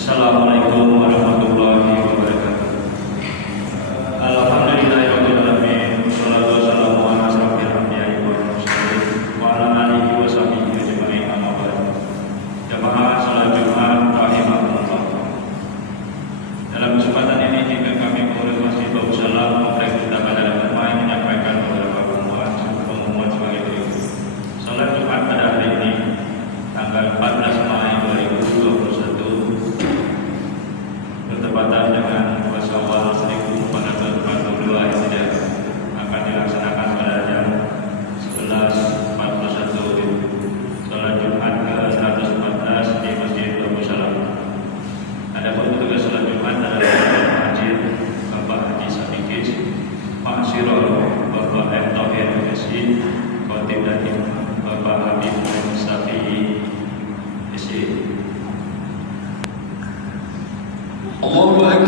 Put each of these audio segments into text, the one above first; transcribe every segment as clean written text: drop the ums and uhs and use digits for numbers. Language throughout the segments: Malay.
Assalamualaikum warahmatullahi wabarakatuh. Alhamdulillahirabbil alamin. Wassalatu wassalamu ala asyrofil anbiya'i wal mursalin wa ala alihi wa sahbihi ajma'in. Amma ba'd. Jamaah salat Jumat rahimakumullah. Dalam kesempatan ini jika kami pengurus Masjid Babu Salam Kompleks Utama Dalam Rumah menyampaikan beberapa pengumuman sebagai berikut. Salat Jumat pada hari ini tanggal 14 Mei 2021 bertepatan dengan 2 Syawal 1442 Hijriah akan dilaksanakan pada jam 11.41 salat Jumat ke-114 di Masjid Babu Salam. Adapun petugas salat Jumat adalah Masjid Bapak Haji Safikis, Pak Sirol, Bapak M. Tauhid Besi, Khotib dan Bapak Habib Safi'i Besi. Allahu Akbar.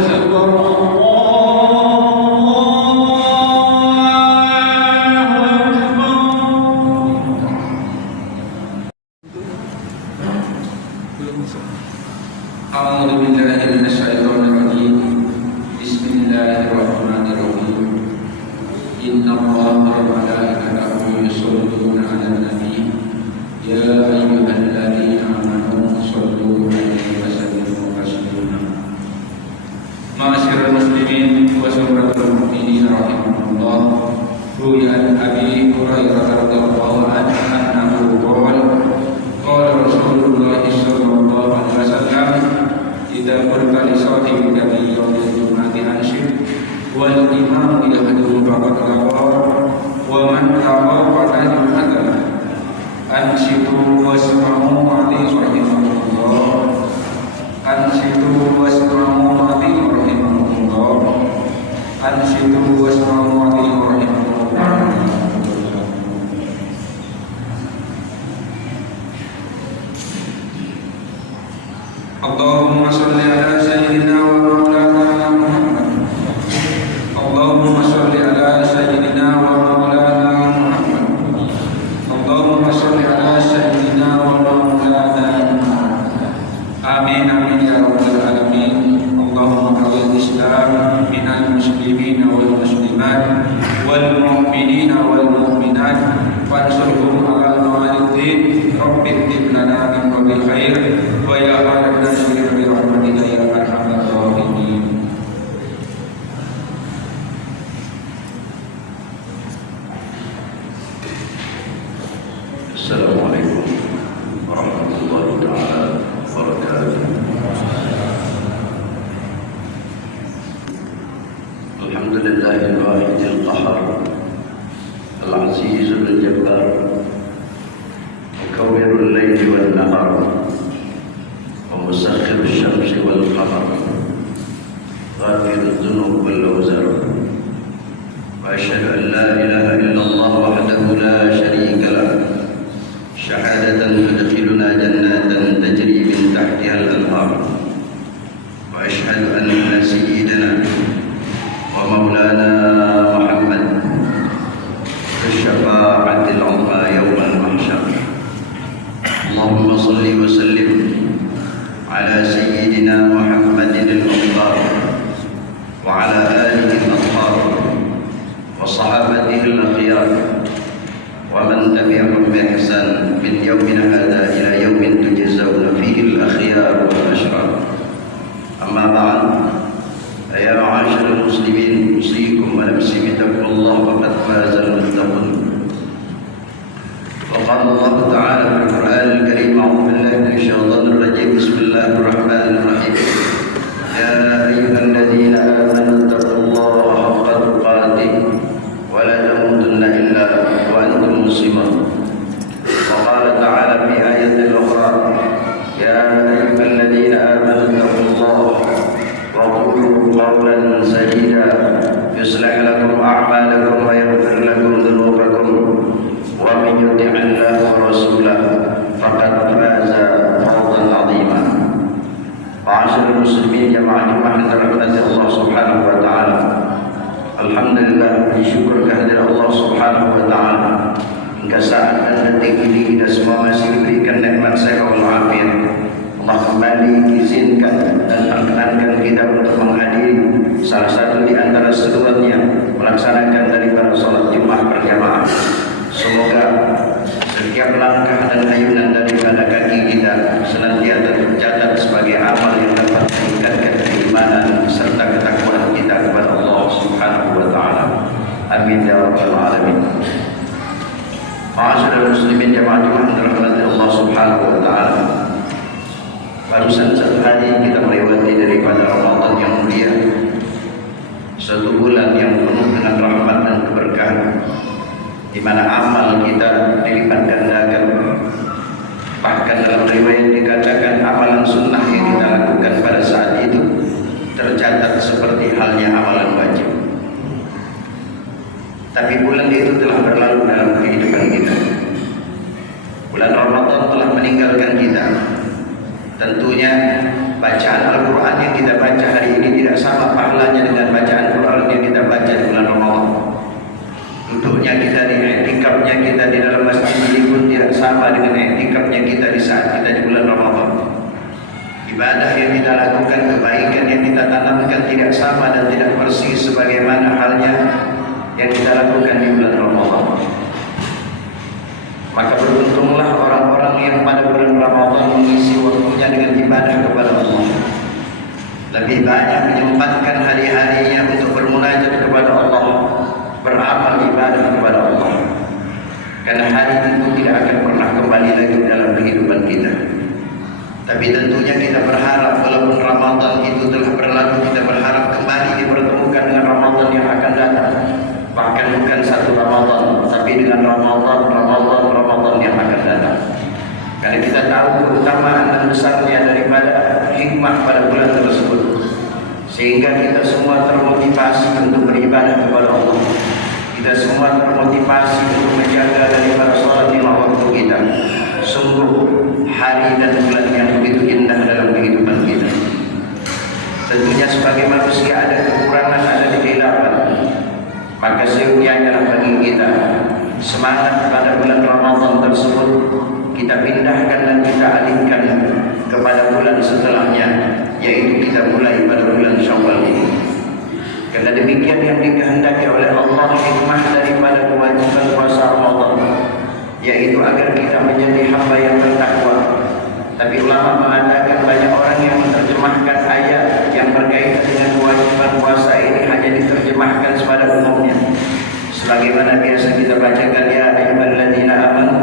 A'udzu billahi minasyaitonir rajim. Bismillahirrahmanirrahim. Innallaha wa malaikatahu yusholluna 'alan nabi. Ya ayyuhalladzina amanu shollu 'alaihi wa sallimu taslima. Ma'asyiral muslimin wa suratul mu'minin rahimahullah. Ruwiya Abi Hurairah radhiyallahu anhu annahu qala Rasulullah sallallahu alaihi wasallam idza qulta li sahibika bi yaumil jum'ati anshid wal imamu yahduru faqad lawa wa man lawa fala yuhadara anshidu wasma'u alaihi rahimahullah. Ansitu wasma'u alaihi rahimahullah. Ansitu wasma'u alaihi rahimahullah. Allahumma sholli ala sayyidina wa maulana Muhammad. Allahumma sholli ala sayyidina wa maulana Muhammad. Allahumma sholli ala sayyidina wa maulana Muhammad. Amin amin ya rabbal alamin. Allahumma qawwil Islam minal muslimin wal muslimat wal mu'minin wal mu'minat wansurhum ala al-walidin. Rabbi iktib lana min qabil khair wa ya khairun nasirin bi rahmatika ya arhamar rahimin. Assalamualaikum warahmatullahi taala wabarakatuh. Alhamdulillahil wahidil qahar al-azizul jabbar mukawwirul laili wan nahar wa musakhkhirus syamsi wal qamar ghafirudz dzunub wal awzar wa asyhadu an la ilaha illallah wahdahu la syarika lah syahadatan tudkhiluna jannatan tajri min tahtiha al-anhar wa asyhadu anna sayyidana wa maulana Muhammad syafa'atil 'uzma yawmal mahsyar. Allahumma shalli wa sallim ala sayyidina Muhammadin al-mukhtar wa ala alihi al-athhar wa sahabatihi al-akhyar wa man tabi'ahum bi ihsan min yawmina hadha ila yawmin tujzauna fihi al-akhyar wal ashrar. Amma ba'd. Ya ma'asyiral muslimin, usikum wa nafsi bi taqwallah faqad fazal muttaqun. Wa qala Allah ta'ala fil Qur'an al-Karim, a'udzu billahi minasy syaithanir rajim. Bismillahirrahmanirrahim. Ya ayyuhalladzina amanu taqullaha haqqa tuqatih wa la tamutunna illa wa antum muslimun. Wa qala ta'ala fi ayatin قولا سديدا يصلح لكم أعمالكم ويغفر لكم ذنوبكم ومن يطع الله ورسوله فقد فاز فوزا عظيما. معاشر المسلمين jamaah yang dirahmati Allah Subhanahu wa taala. Alhamdulillah, bersyukur kehadirat Allah Subhanahu wa taala. Hingga saat dan detik ini kita semua masih diberikan nikmat sehat walafiat. Allah kembali izinkan dan perkenankan kita untuk menghadiri salah satu di antara seruannya melaksanakan daripada salat Jumat berjamaah. Semoga setiap langkah dan ayunan daripada kaki kita senantiasa tercatat sebagai amal yang dapat meningkatkan keimanan serta ketakwaan kita kepada Allah Subhanahu wa taala. Amin ya rabbal alamin. Ma'asyiral muslimin jamaah yang dirahmati Allah Subhanahu wa taala. Barusan satu hari kita melewati daripada Ramadan yang mulia, satu bulan yang penuh dengan rahmat dan keberkahan, di mana amal kita dilipat gandakan. Bahkan dalam riwayat dikatakan amalan sunnah yang kita lakukan pada saat itu tercatat seperti halnya amalan wajib. Tapi bulan itu telah berlalu dalam kehidupan kita. Bulan Ramadan telah meninggalkan kita. Tentunya bacaan Al-Quran yang kita baca hari ini tidak sama pahalanya dengan bacaan Al-Quran yang kita baca di bulan Ramadan. Duduknya kita di i'tikafnya kita di dalam masjid ini pun tidak sama dengan i'tikafnya kita di saat kita di bulan Ramadan. Ibadah yang kita lakukan, kebaikan yang kita tanamkan tidak sama dan tidak persis sebagaimana halnya yang kita lakukan di bulan Ramadan. Maka beruntunglah orang-orang yang pada bulan Ramadan mengisi waktunya dengan ibadah kepada Allah. Lebih banyak menyempatkan hari-harinya untuk bermunajat kepada Allah, beramal ibadah kepada Allah. Karena hari itu tidak akan pernah kembali lagi dalam kehidupan kita. Tapi tentunya kita berharap walaupun Ramadan itu telah berlalu, kita berharap kembali dipertemukan dengan Ramadan yang akan datang. Bahkan bukan satu Ramadan, tapi dengan Ramadan yang akan datang. Karena kita tahu keutamaan dan besarnya daripada hikmah pada bulan tersebut, sehingga kita semua termotivasi untuk beribadah kepada Allah. Kita semua termotivasi untuk menjaga daripada sholat lima waktu kita. Sungguh hari dan bulan yang begitu indah dalam kehidupan kita. Tentunya sebagai manusia ada kekurangan, ada kehilapan. Maka seyogyanya bagi kita semangat pada bulan Ramadan tersebut kita pindahkan dan kita alihkan kepada bulan setelahnya, yaitu kita mulai pada bulan Syawal ini. Karena demikian yang dikehendaki oleh Allah hikmah daripada kewajiban puasa Ramadan, yaitu agar kita menjadi hamba yang bertakwa. Tapi ulama mengatakan banyak orang yang menerjemahkan ayat yang berkaitan dengan kewajiban puasa ini hanya diterjemahkan sepada umumnya. Sebagaimana biasa kita bacakan, ya ayyuhalladzina amanu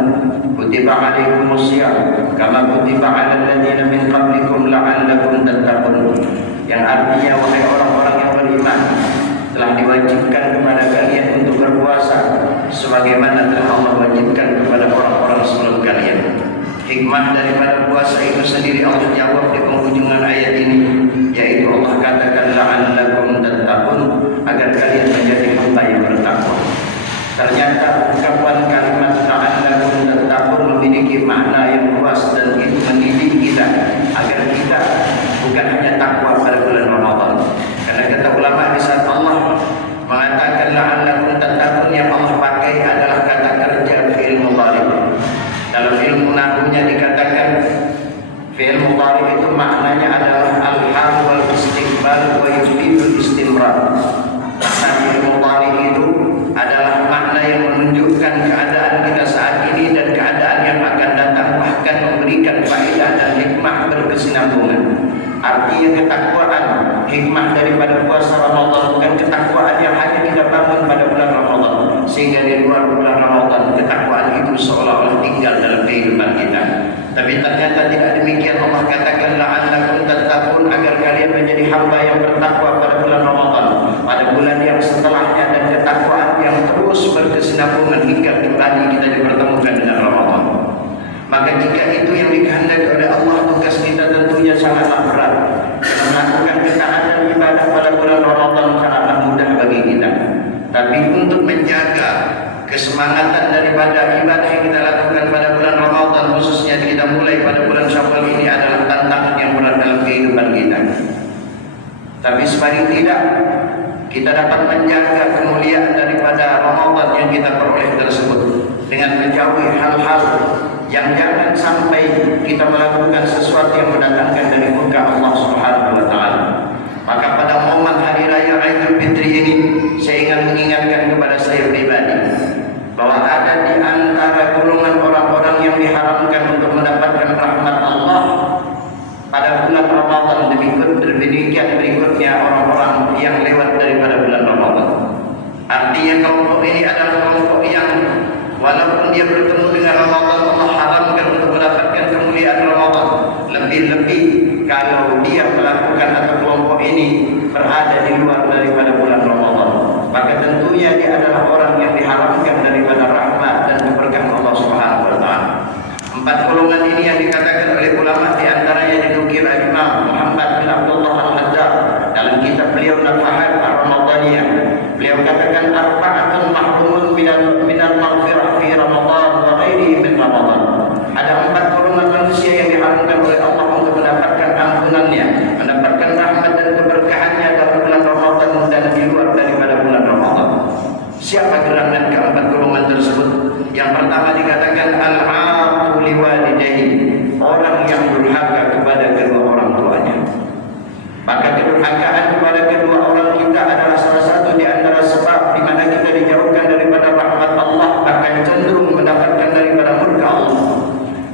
kutiba alaikumusiyam kama kutiba alal ladzina min qablikum la'allakum tattaqun. Yang artinya, wahai orang-orang yang beriman, telah diwajibkan kepada kalian untuk berpuasa sebagaimana telah Allah wajibkan kepada orang-orang sebelum kalian. Hikmah daripada puasa itu sendiri Allah jawab di penghujungan ayat ini, yaitu Allah katakan la'allakum tattaqun, agar kalian menjadi hamba yang bertakwa. Ternyata ungkapan kalimat la'allakum tattaqun memiliki makna yang luas dan itu mendidik kita agar kita bukan hanya takwa pada bulan Ramadan. Karena kata ulama di saat Allah mengatakan la'allakum tattaqun, yang Allah pakai adalah kata kerja fi'il mudhari. Dalam ilmu nahwunya dikatakan fi'il mudhari itu maknanya adalah al-hal wal istiqbal wa yufidul istimrar. Fi'il mudhari itu adalah makna yang menunjukkan keadaan kita saat ini dan keadaan yang akan datang, bahkan memberikan faedah dan hikmah berkesinambungan. Artinya ketakwaan, hikmah daripada puasa Ramadan bukan ketakwaan yang hanya kita bangun pada bulan Ramadan, sehingga di luar bulan Ramadan ketakwaan itu seolah-olah tinggal dalam kehidupan kita. Tapi ternyata tidak demikian. Allah katakan la'allakum tattaqun, agar kalian menjadi hamba yang bertakwa pada bulan Ramadan, pada bulan yang setelahnya, dan ketakwaan yang terus berkesinambungan hingga kembali kita dipertemukan dengan Ramadan. Maka jika itu yang dikehendaki oleh Allah, tugas kita tentunya sangatlah berat. Melakukan ketaatan ibadah pada bulan Ramadan sangatlah mudah bagi kita. Tapi untuk menjaga kesemangatan daripada ibadah yang kita lakukan pada bulan Ramadan, khususnya kita mulai pada bulan Syawal ini, adalah tantangan yang berat dalam kehidupan kita. Tapi sebaik tidak, kita dapat menjaga kemuliaan daripada Ramadan yang kita peroleh tersebut dengan menjauhi hal-hal yang jangan sampai kita melakukan sesuatu yang mendatangkan dari murka Allah Subhanahu wa taala. Maka pada momen hari raya Aidil Fitri ini, saya ingin mengingatkan kepada saya pribadi bahwa ada di antara golongan orang-orang yang diharamkan untuk mendapatkan rahmat Allah pada bulan Ramadan. Demikian berikutnya orang-orang yang lewat daripada bulan Ramadan. Artinya kelompok ini adalah kelompok yang walaupun dia bertemu dengan Ramadan, Allah haramkan untuk mendapatkan kemuliaan Ramadan. Lebih-lebih kalau dia melakukan atau kelompok ini berada di luar daripada bulan Ramadan, maka tentunya dia adalah orang yang diharamkan daripada rahmat dan keberkahan Allah Subhanahu wa taala. 4 golongan ini yang dikatakan oleh ulama, di antaranya dinukil Imam Muhammad bin Abdullah Al-Haddad dalam kitab beliau Nafahat Ar-Ramadaniyah. Beliau katakan arba'atun mahrumun minal maghfirah fi Ramadan wa ghairihi min Ramadan. Ada 4 golongan manusia yang diharamkan oleh Allah untuk mendapatkan ampunannya, mendapatkan rahmat dan keberkahannya dalam bulan Ramadan dan di luar daripada bulan Ramadan. Siapa gerangan keempat golongan tersebut? Yang pertama dikatakan al-'aqu liwalidayhi, orang yang durhaka kepada kedua orang tuanya. Maka kedurhakaan kepada kedua orang kita adalah salah satu di antara sebab di mana kita dijauhkan daripada rahmat Allah, bahkan cenderung mendapatkan daripada murka Allah.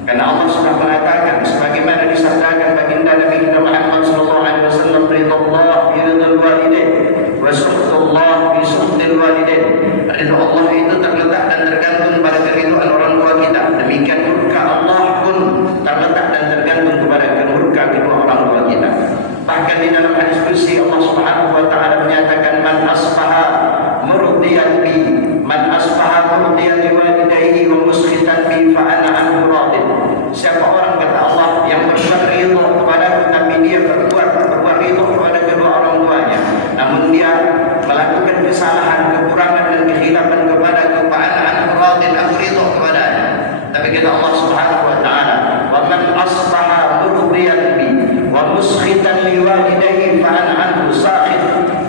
Karena Allah sudah mengatakan sebagaimana disabdakan baginda Nabi kita Muhammad sallallahu alaihi wasallam, ridallah fi ridal walidain wa sukhtullah fi sukhtil walidain. Ridha Allah itu terletak dan tergantung pada keridhaan orang tua kita. Demikian murka Allah pun terletak dan tergantung kepada murka kedua orang tua kita. Bahkan di dalam hadis qudsi Allah Subhanahu wa taala menyatakan, man asbaha murdiyan bi, man asbaha murdiyan li walidayhi wa muskhitan bi fa ana anhu radin. Siapa orang, kata Allah, yang berbuat ridha kepadaku tapi dia berbuat ridha kepada kedua orang tuanya, namun dia melakukan kesalahan, kekurangan dan kekhilafan kepadaku, fa ana anhu radin, aku ridha kepadanya. Tapi kata Allah Subhanahu wa taala, wa man asbaha murdiyan bi wa muskhitan li walidayhi fa ana anhu sakhit.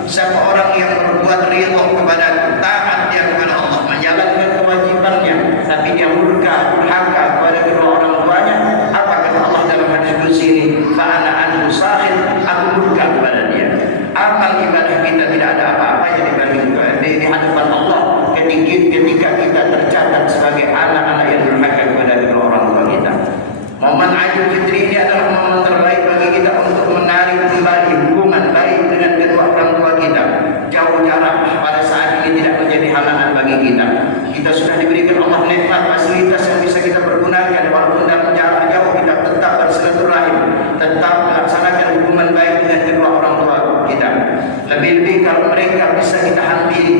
Siapa orang yang berbuat ridha kepadaku, taat dia kepada Allah, menjalankan kewajibannya, tapi dia murka, durhaka kepada kedua orang tuanya, apa kata Allah dalam hadis qudsi ini? Fa ana anhu sakhit, aku murka kepada dia. Amal ibadah kita tidak ada apa-apa yang dibandingkan di hadapan Allah ketika kita tercatat sebagai anak-anak yang durhaka kepada kedua orang tua kita. Momen Aidil Fitri ini adalah momen terbaik bagi kita untuk menarik kembali hubungan baik dengan kedua orang tua kita. Jauh jarak pada saat ini tidak menjadi halangan bagi kita. Kita sudah diberikan Allah nikmat, fasilitas yang bisa kita pergunakan, walaupun dalam jarak jauh kita tetap bersilaturahim, tetap melaksanakan hubungan baik dengan kedua orang tua kita. Lebih-lebih kalau mereka bisa kita hampiri,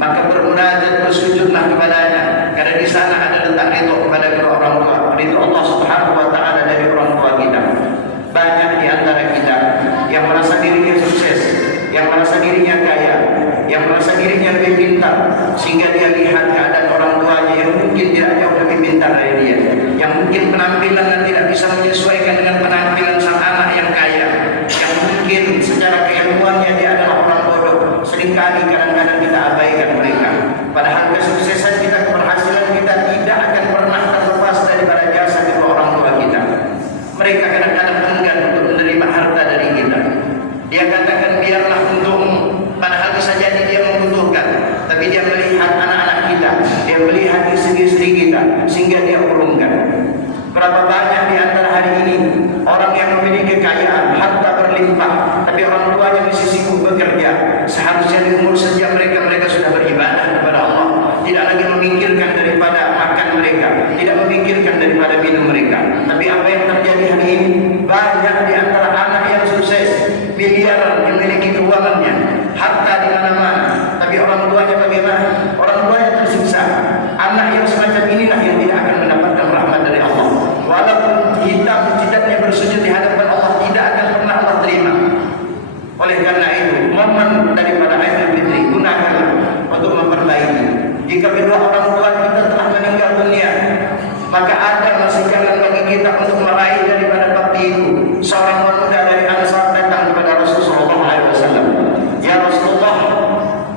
maka bermunajat, bersujudlah kepadanya, karena di sana ada letak ridha kepada kedua orang tua, ridha Allah Subhanahu wa taala dari orang tua kita. Banyak di antara kita yang merasa dirinya sukses, yang merasa dirinya kaya, yang merasa dirinya lebih pintar, sehingga dia lihat keadaan orang tuanya yang mungkin tidak jauh lebih pintar dari dia, yang mungkin penampilan tidak bisa menyesuaikan dengan penampilan sang anak yang kaya, yang mungkin secara keilmuannya dia adalah orang bodoh. Seringkali kadang-kadang kita abaikan mereka, padahal kesuksesan kita, keberhasilan kita tidak akan pernah terlepas daripada jasa kedua orang tua kita. Mereka kadang-kadang enggan untuk menerima harta dari kita. Dia katakan biarlah untukmu, padahal bisa jadi dia membutuhkan, tapi dia melihat anak-anak kita, dia melihat istri-istri kita, sehingga dia urungkan. Berapa banyak di antara hari ini orang yang memiliki kekayaan, harta berlimpah, tapi orang tuanya masih sibuk bekerja. Seharusnya di umur senja mereka sudah beribadah kepada Allah, tidak lagi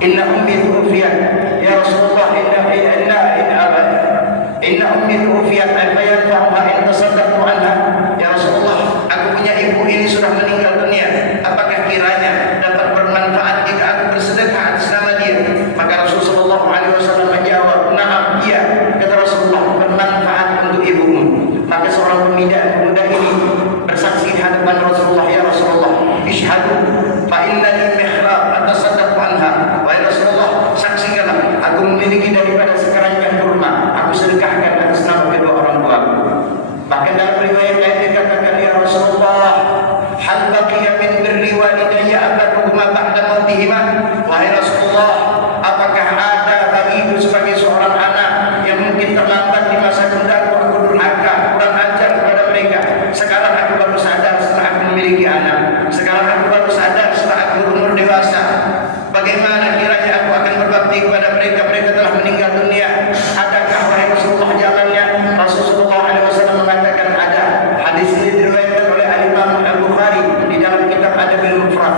inna ummi tu'fiyat ya Rasulullah, inna ummi tu'fiyat fayanfa'uha in tasaddaqtu anha. Ya Rasulullah, aku punya ibu ini sudah meninggal dunia, apakah kiranya dapat bermanfaat jika aku bersedekah atas nama dia? Maka Rasulullah SAW menjawab, na'am, iya. Kata Rasulullah, bermanfaat untuk ibumu. Maka seorang pemuda ini bersaksi di hadapan Rasulullah, ya Rasulullah, ishhadu fa innani mihrab atasaddaqu anha. Wahai Rasulullah, saksikanlah, aku memiliki daripada sekeranjang kurma, aku sedekahkan atas nama kedua orang tua. Bahkan dalam riwayat lain dikatakan, ya Rasulullah, hal baqiya min birri walidayya abaduhuma ba'da mautihima. Wahai Rasulullah, apakah ada bagiku sebagai seorang anak yang mungkin terlambat di masa mudaku, aku durhaka, kurang ajar kepada mereka. Sekarang aku baru sadar setelah aku memiliki anak. Sekarang aku baru sadar setelah aku umur dewasa. Bagaimana kiranya aku akan berbakti kepada mereka? Mereka telah meninggal dunia. Adakah wahai Rasulullah jalannya? Rasulullah SAW mengatakan ada. Hadis ini diriwayatkan oleh Imam Al-Bukhari di dalam kitab Adabil Mufrad,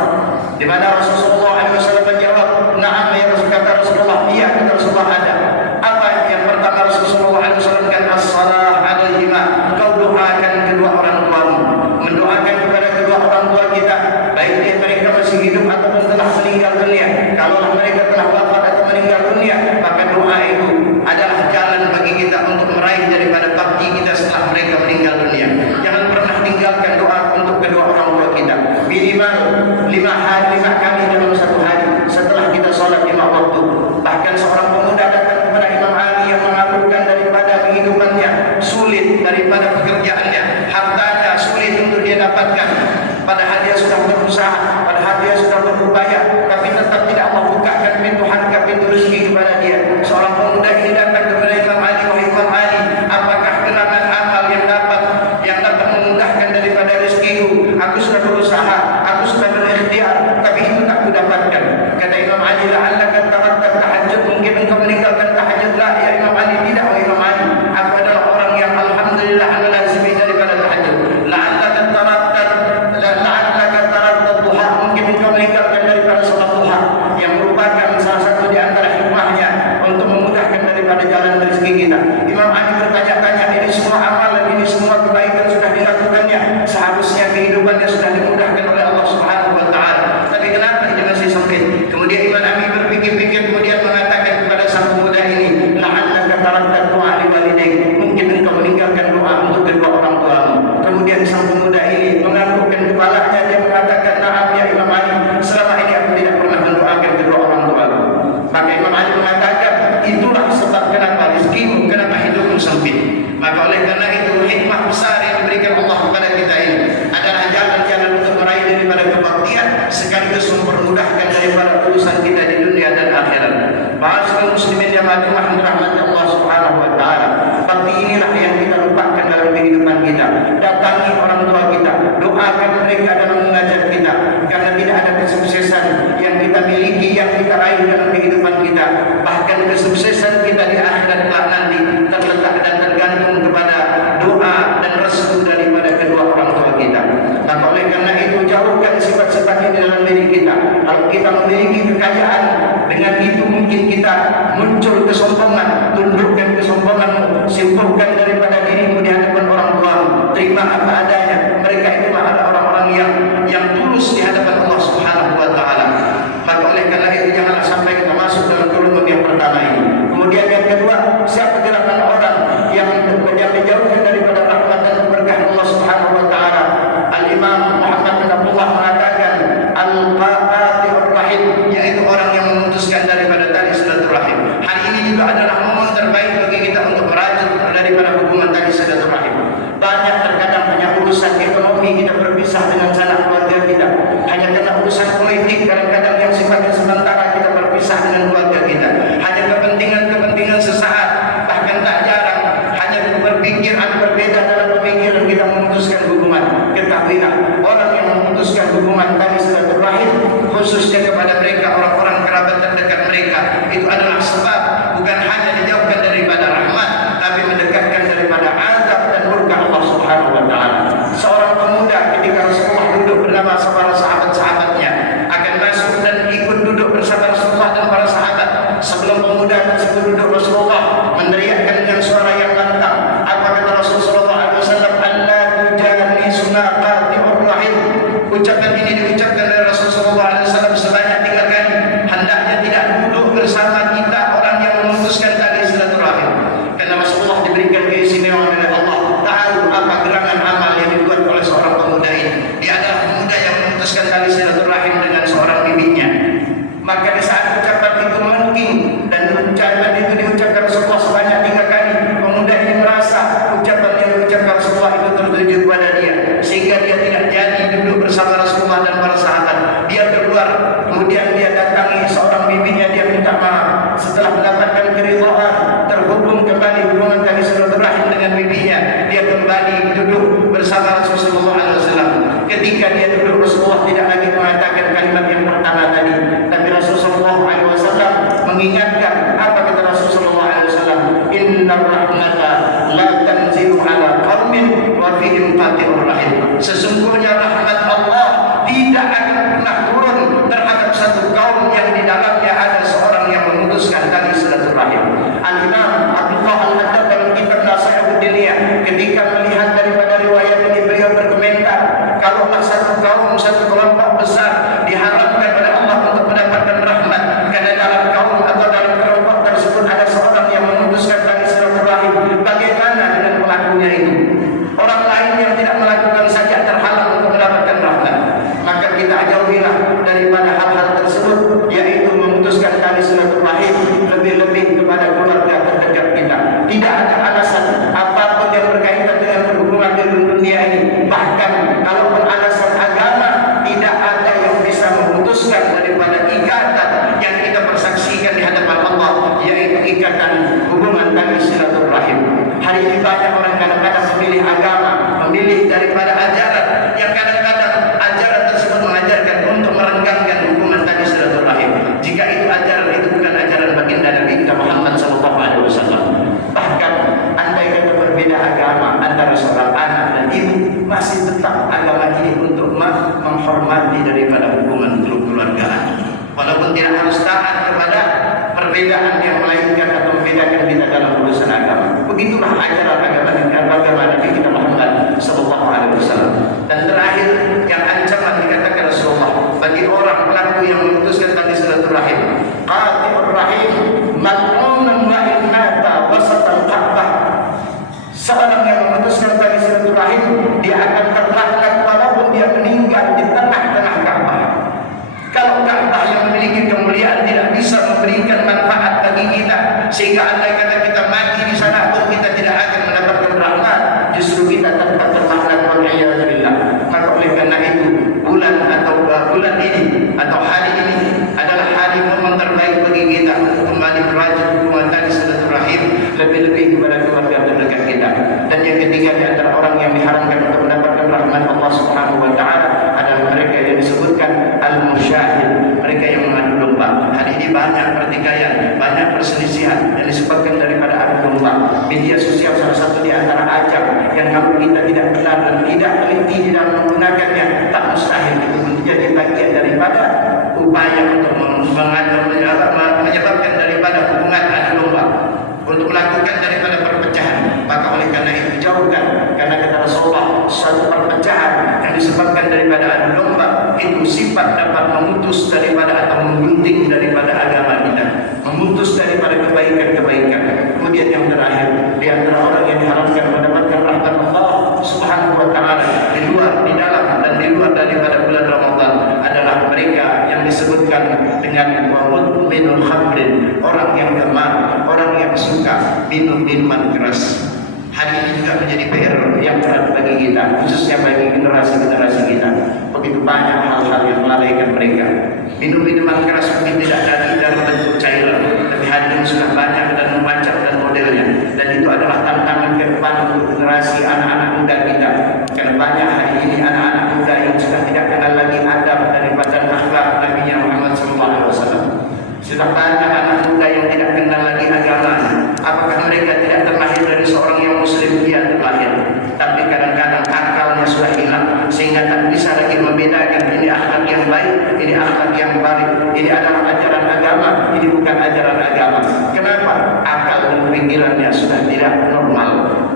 di mana Rasulullah SAW menjawab, na'am ya Rasul. Kata Rasulullah, iya. Kata Rasulullah, ada. Apa yang pertama Rasulullah SAW kan as-salah alaihima, kau doakan kedua orang tuamu. Mendoakan kepada kedua orang tua kita, baik dia mereka masih hidup ataupun telah meninggal dunia. Kalaulah mereka telah wafat atau meninggal dunia, maka doa itu adalah jalan bagi kita untuk meraih daripada bakti kita setelah mereka meninggal dunia. Jangan pernah tinggalkan doa untuk kedua orang tua kita. Minimal 5 kali dalam satu hari setelah kita sholat 5 waktu. Bahkan seorang pemuda datang kepada Imam Ali yang mengaburkan daripada kehidupannya, sulit daripada pekerjaannya, hartanya sulit untuk dia dapatkan. Padahal dia sudah berusaha, padahal dia sudah berupaya, tapi tetap tidak Allah bukakan pintu harga, pintu rezeki kepada dia. Seorang pemuda ini datang kepada Imam Ali, wahai Imam Ali, apakah gerangan amal yang dapat memudahkan daripada rezekiku? Aku sudah berusaha, aku sudah berikhtiar, tapi itu tak aku dapatkan. Kata Imam Ali, la'allaka tarakta tahajjud, mungkin engkau meninggalkan tahajud. La ya Imam Ali, tidak wahai Imam Ali, aku adalah orang yang alhamdulillah melazimi daripada tahajud. La'allaka tarakta duha, mungkin engkau meninggalkan daripada salat duha, yang merupakan salah satu di antara hikmahnya untuk memudahkan daripada jalan rezeki kita. Imam Ali bertanya-tanya, ini semua amalan, ini semua kebaikan sudah dilakukannya, seharusnya kehidupannya sudah dimudahkan oleh Allah Subhanahu wa taala, tapi kenapa ini masih sempit? Kemudian Imam Ali berpikir-pikir, kemudian mengatakan kepada sang pemuda ini, la'allaka tarakta du'a li walidayk, mungkin engkau meninggalkan doa untuk kedua orang tuamu. Kemudian sang pemuda ini menganggukkan kepalanya, dia mengatakan, na'am ya Imam Ali, selama ini aku tidak pernah mendoakan kedua orang tuaku. Maka Imam Ali mengatakan, itulah sebab kenapa rezekimu, kenapa hidupmu sempit. Maka oleh karena itu, hikmah besar yang diberikan Allah kepada kita ini adalah jalan-jalan untuk meraih daripada kebaktian, sekaligus mempermudahkan daripada urusan kita di dunia dan akhirat. Para muslimin yang dirahmati Allah Subhanahu wa taala, bakti inilah yang kita lupakan dalam kehidupan kita. Datangi orang tua kita, doakan mereka dalam mengajar kita, karena tidak ada kesuksesan yang kita miliki, yang kita raih dalam kehidupan kita. Bahkan kesuksesan kita di akhirat kelak nanti terletak dan tergantung kepada doa dan restu daripada kedua orang tua kita. Maka oleh karena itu, jauhkan sifat-sifat ini dalam diri kita. Kalau kita memiliki kekayaan, dengan itu mungkin kita muncul kesombongan. Tundukkan kesombonganmu, simpuhkan daripada dirimu di hadapan orang tuamu. Terima apa adanya. Mereka itu adalah orang-orang yang tulus di hadapan Allah Subhanahu wa taala. Maka oleh karena itu, janganlah sampai kita masuk dalam golongan yang pertama ini. Kemudian yang kedua, siapa gerakan orang yang menjauhkan daripada rahmat dan keberkahan Allah Subhanahu wa taala? Al-Imam Muhammad bin Abdullah mengatakan, al-qati'ur rahim, yaitu orang yang memutuskan daripada tali silaturahim. Hal ini juga adalah momen terbaik bagi kita untuk merajut daripada hubungan tali silaturahim. Banyak terkadang hanya urusan ekonomi kita berpisah dengan sanak keluarga kita, hanya karena urusan politik kadang-kadang yang sifatnya sementara kita berpisah dengan keluarga kita, hanya kepentingan sesaat, bahkan tak jarang hanya berpikir berbeda dalam pemikiran kita memutuskan hubungan. Ketahuilah, orang yang memutuskan hubungan tali silaturahim, khususnya kepada mereka orang-orang kerabat terdekat mereka, itu adalah sebab bukan hanya dijauhkan daripada rahmat, tapi mendekatkan daripada azab dan murka Allah Subhanahu wa taala. Seorang pemuda ketika Rasulullah duduk bersama para sahabat-sahabatnya akan masuk dan ikut duduk bersama Rasulullah dan para rahim. Al-Imam Abdullah Al-Haddad dalam kitab Nasihat Diniyah ketika melihat daripada riwayat ini, beliau berkomentar, kalaulah satu kaum, satu kelompok besar diharapkan oleh Allah untuk mendapatkan rahmat, karena dalam kaum atau dalam kelompok tersebut ada seorang yang memutuskan tali silaturahim, bagaimana dengan pelakunya itu? Orang lain yang tidak melakukan saja terhalang untuk mendapatkan rahmat. Maka kita jauhilah daripada hal-hal tersebut, yaitu memutuskan tali silaturahim, lebih-lebih kepada keluarga terdekat kita. Tidak ada alasan apapun yang berkaitan dengan hubungan di dunia ini. Bahkan kalau beralasan agama, tidak ada yang bisa memutuskan daripada ikatan yang kita persaksikan di hadapan Allah, yaitu ikatan hubungan tali silaturahim. Hari ini banyak orang kadang-kadang memilih agama, memilih daripada ajaran yang kadang-kadang ajaran tersebut mengajarkan untuk merenggangkan hubungan tali silaturahim. Jika itu ajaran itu bukan ajaran baginda Nabi kita Muhammad SAW. Bahkan andai kata berbeda agama antara seorang anak dan ibu, masih tetap agama ini untuk menghormati daripada hubungan keluargaan. Walaupun tidak harus taat kepada perbedaan yang melainkan atau membedakan kita dalam urusan agama. Begitulah ajaran agama Nabi kita Muhammad SAW. Dan terakhir, yang ancaman dikatakan Rasulullah bagi orang pelaku yang memutuskan tali silaturahim, qati'ur rahim mal'unun wa in mata wasatal Ka'bah. Seorang yang memutuskan tali silaturahim, dia akan terlaknat walaupun dia meninggal di tengah-tengah Ka'bah. Kalau Ka'bah yang memiliki kemuliaan tidak bisa memberikan manfaat bagi kita, sehingga andai kata kita mati di sana pun kita tidak akan mendapatkan rahmat, justru kita tetap terlaknat, wal'iyadzubillah. Maka oleh karena itu, bulan ini atau hari ini adalah hari momen terbaik bagi kita untuk kembali merajut hubungan tali silaturahim, lebih-lebih kepada keluarga terdekat kita. Dan yang ketiga di antara orang yang diharamkan untuk mendapatkan rahmat Allah Subhanahu wa taala adalah mereka yang disebutkan al-musyahid, mereka yang mengadu domba. Hari ini banyak pertikaian, banyak perselisihan yang disebabkan daripada adu domba. Media sosial salah satu di antara ajang yang kalau kita tidak benar dan tidak teliti di dalam menggunakannya, tak mustahil itu menjadi bagian daripada upaya untuk menyebabkan daripada hubungan adu domba, untuk melakukan daripada perpecahan. Maka oleh karena itu jauhkan, karena kata Rasulullah, suatu perpecahan yang disebabkan daripada adu domba itu sifat dapat memutus daripada atau menggunting daripada agama kita, memutus daripada kebaikan-kebaikan. Kemudian yang terakhir, di antara orang yang diharapkan mendapatkan rahmat Allah Subhanahu wa taala di luar, di dalam dan di luar daripada bulan Ramadan adalah mereka yang disebutkan dengan minul khamrin, orang yang gemar, orang yang suka minum minuman keras. Hari ini juga menjadi PR yang berat bagi kita, khususnya bagi generasi-generasi kita. Begitu banyak hal-hal yang melalaikan mereka. Minum minuman keras mungkin tidak dari dalam bentuk cairan, tapi hari ini sudah banyak dan macam dan modelnya. Dan itu adalah tantangan ke depan untuk generasi anak-anak muda kita. Karena banyak hari ini anak-anak muda yang sudah tidak kenal lagi adab daripada akhlak Nabi Muhammad SAW. Sudah banyak anak muda yang tidak kenal lagi agama. Apakah mereka tidak terlahir dari seorang yang muslim? Dia terlahir, tapi kadang-kadang akalnya sudah hilang, sehingga tak bisa lagi membedakan ini akhlak yang baik, ini akhlak yang baik, ini adalah ajaran agama, ini bukan ajaran agama. Kenapa? Akal dan pikirannya sudah tidak normal.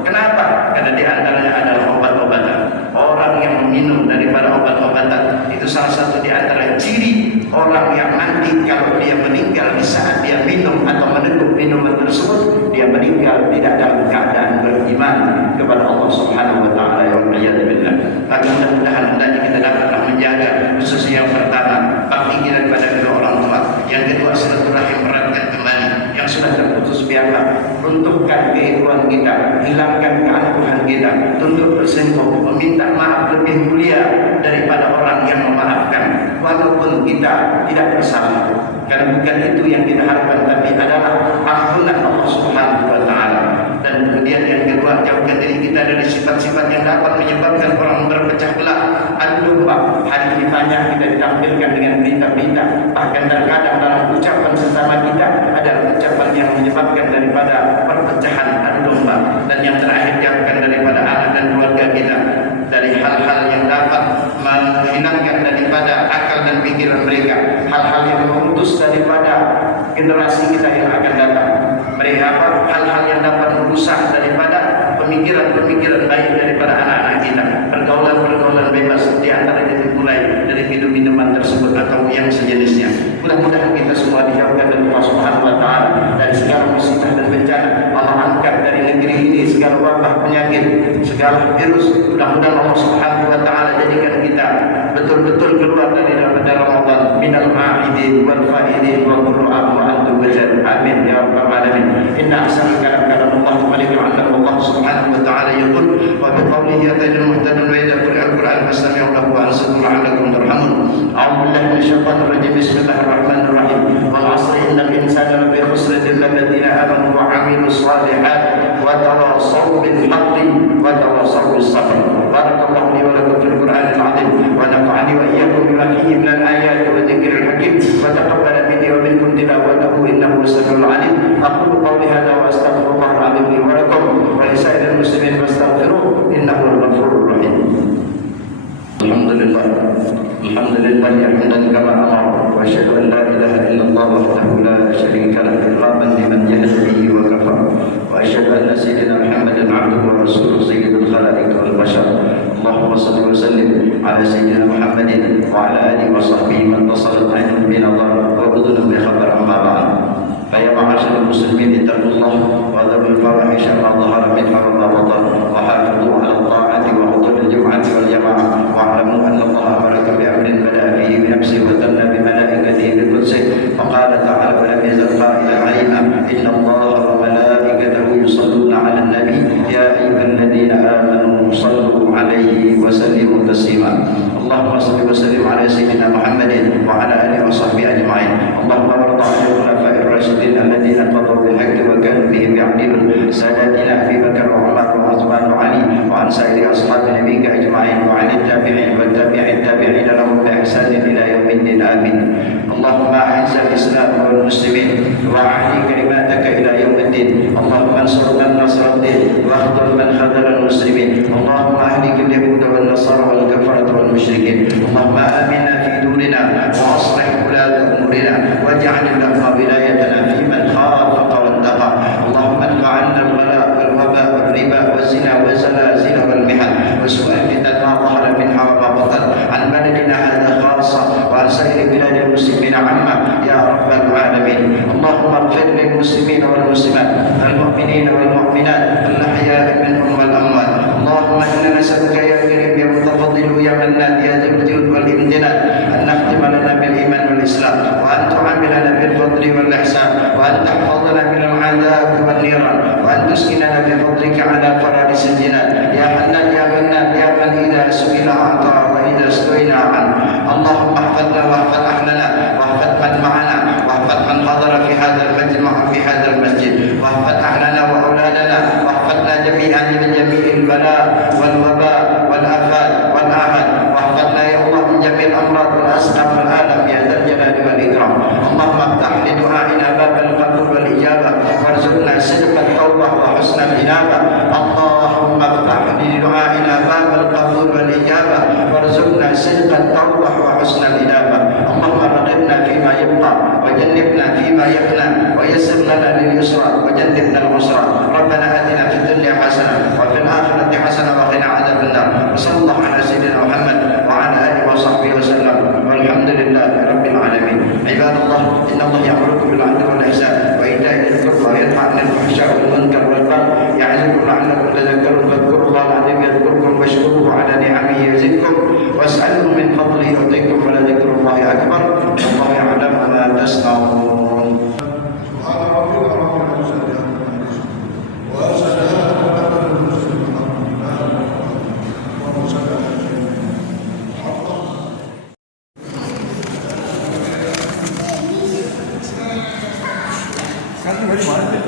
Kenapa? Karena di antaranya adalah obat-obatan. Orang yang meminum daripada obat-obatan itu salah satu di antara ciri orang yang nanti kalau dia meninggal di saat dia minum atau meneguk minuman tersebut, dia meninggal tidak dalam keadaan beriman kepada Allah Subhanahu wa taala. Ya Allah, maka mudah-mudahan hendaknya kita dapatlah menjaga, khususnya yang pertama bakti daripada kedua orang tua, yang kedua silaturahim eratkan kembali, yang sudah terputus biarlah runtuhkan keikhlasan kita, hilangkan keangkuhan kita, tunduk bersentuh, meminta maaf lebih mulia daripada orang yang memaafkan walaupun kita tidak bersalah. Karena bukan itu yang kita harapkan, tapi adalah ampunan Allah Subhanahu wa taala. Dan kemudian yang kedua, jauhkan diri kita dari sifat-sifat yang dapat menyebabkan orang berpecah belah, adu domba. Hari ini banyak kita ditampilkan dengan berita-berita, bahkan terkadang dalam ucapan sesama kita ada ucapan yang menyebabkan daripada perpecahan, adu domba. Dan yang terakhir, jauhkan daripada anak dan keluarga kita dari hal-hal yang dapat menghilangkan daripada akal dan pikiran mereka, hal-hal yang memutus daripada generasi kita yang akan datang. hal-hal yang dapat merusak daripada pemikiran-pemikiran baik daripada anak-anak kita. Pergaulan-pergaulan bebas di antaranya dimulai dari minum-minuman tersebut atau yang sejenisnya. Mudah-mudahan kita semua dijauhkan dari Allah Subhanahu wa taala dari segala musibah dan bencana. Allah angkat dari negeri ini segala wabah penyakit, segala virus. Mudah-mudahan Allah Subhanahu wa taala jadikan kita betul-betul keluar dari Ramadan minal a'idin wal fa'idin wa qur'an wa antum bajad. Amin ya rabbal alamin. Inna ahsanal kalam kalamullah wa man yu'allam Allah Subhanahu wa taala yaqul wa bi qawlihi yatajal muhtadun wa idza quri'a al-Qur'an fastami'u lahu wa ansitu la'allakum turhamun. A'udzu billahi minasyaitonir rajim. Bismillahirrahmanirrahim. Wal 'asri innal insana lafi khusr illa alladziina aamanu wa 'amilus shalihat wa tawassaw bil haqqi wa tawassaw bis sabr. Barakallahu li wa lakum fil Qur'anil 'azim wa nafa'ani wa iyyakum bima fihi minal ayati wa dzikril hakim wa taqabbala minni wa minkum tilawatahu innahu samiul 'alim. Aqulu qawli hadza wa astaghfirullahal 'azim li wa lakum wa li sa'iril muslimin fastaghfiruhu innahu al-ghafurur rahim. Alhamdulillah hamdan kama amara wa asyhadu an la ilaha illallah wahdahu la syarika lahu iqraman liman yahdi bihi wa kafara wa asyhadu anna sayyidina Muhammadan 'abduhu wa rasuluhu sayyidul khalaiq wal bashar. Allahumma shalli wa sallim ala sayyidina Muhammadin wa ala alihi wa sahbihi man tasalat 'ainun bi nadar wa udhunun bi khabar amma ba'd. Faya ma'asyarul muslimin ittaqullah wa dhabul fawahisha ma dhahara minha wa ma batan wa hafidhu 'ala al-ta'ati wa huduril jum'ati wal jama'ah wa'lamu anna Allah amarakum bi amrin bada'a fihi bi nafsihi wa tanna bi malaikatihi bi qudsihi wa qala ta'ala wa lam yazal qa'ilan 'alayna inna Allah wa malaikatahu yusalluna 'alan nabi ya ayyuhalladhina amanu sallu 'alaihi wa sallimu taslima. Allahumma salli wa sallim 'ala sayyidina Muhammadin wa 'ala alihi wa sahbihi ajma'in. Allahumma warḍa 'anil khulafa'ir rasyidin alladziina qadaw bil haqqi wa kanu bihi ya'dilun sadatina Abi Bakar wa Umar wa Uthman wa Ali wa an sa'iri ashabi nabiyyika ajma'in wa 'anil tabi'in wa tabi'it tabi'in lahum bi ihsan ila yaumiddin. Amin. Allahumma a'izzal islam wal muslimin wa a'li kalimataka ila yaumiddin. Allahumma ansur man nasara ad-din wa akhdhul man khadhala al-muslimin. Allahumma ahlik al-yahuda wal nasara wal kafarata wal musyrikin. Allahumma amina fi dunina wa aslih ulata umurina waj'al lahum wilayatana fi man khafaka wattaqa. Allahumma adfa 'anna al-ghala wal waba wal riba wal zina wal zalazil wal mihan wa su'al fitan ma dhahara minha wa ma batan an baladina hadha khassa wa an sa'iri biladil muslimin 'amma ya rabbal alamin. Allahumma ighfir lil muslimin wal muslimat wal mu'minin wal mu'minat al ahya'i minhum wal amwat. Allahumma inna nas'aluka ya karim ya mutafaddil ya mannan ya dzal jud wal imtinan an nakhtima lana bil iman wal islam wa an tu'amilana bil fadli wal ihsan wa an tahfazana min al 'adab wal niran wa an tuskinana bi fadlika 'ala faradis jinan ya hannan ya mannan ya man idza su'ila a'ta wa idza su'ila an. Allahumma ihfazna wa ihfaz ahlana wa ihfaz man ma'ana wa ihfaz man hadara fi hadzal majma' fi hadzal masjid wa ihfaz ahlana wa auladana wa ihfazna jami'an min jami'il bala wal waba wal afat wal ahad wa ihfazna ya Allah min jami'il amrad wal asqam wal alam ya dzal jalali wal ikram. Allahumma iftah li du'aina babal qabul wal ijabah warzuqna sidqat tawbah wa husnal inabah. Allahumma iftah li du'aina babal qabul wal ijabah warzuqna sidqat tawbah wa husnal inabah. Allahumma raghibna fima yabqa wa jannibna fima yafna wa yassir lana lil yusra wa jannibna al usra. Rabbana atina fid dunya hasanah wa fil akhirati hasanah wa qina adzaban nar. Sallallahu ala sayyidina Muhammad wa ala alihi wa sahbihi wa sallam. Walhamdulillahi rabbil alamin. Ibadallah, inna Allah ya'murukum bil 'adli wal ihsan wa ita'i dzil qurba wa yanha 'anil fahsya'i wal munkar wal baghi ya'izukum la'allakum tadhakkarun. Fadhkurullaha al-'azim yadhkurkum washkuruhu 'ala ni'amihi yazidkum was'aluhu min fadlihi yu'tikum wa la dzikrullahi akbar. Wallahu ya'lamu ma tasna'un. Kan dari mana?